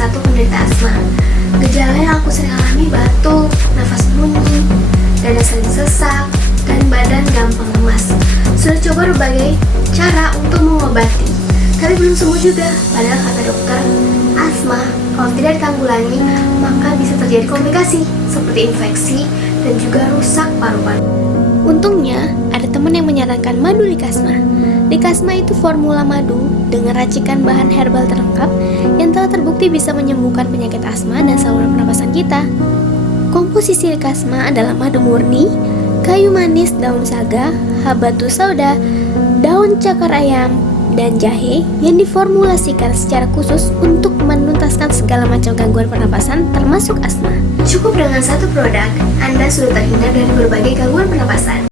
satu penderita asma. Gejala yang aku sering alami batuk, nafas bunyi, dada sering sesak, dan badan gampang lemas. Sudah coba berbagai cara untuk mengobati, tapi belum sembuh juga. Padahal kata dokter, asma kalau tidak ditanggulangi maka bisa terjadi komplikasi seperti infeksi dan juga rusak paru-paru. Untungnya ada teman yang menyarankan madu Likasma. Likasma itu formula madu dengan racikan bahan herbal terlengkap yang telah terbukti bisa menyembuhkan penyakit asma dan saluran pernapasan kita. Komposisi Likasma adalah madu murni, kayu manis daun saga, habatus sauda, daun cakar ayam, dan jahe yang diformulasikan secara khusus untuk menuntaskan segala macam gangguan pernapasan termasuk asma. Cukup dengan satu produk, Anda sudah terhindar dari berbagai gangguan pernapasan.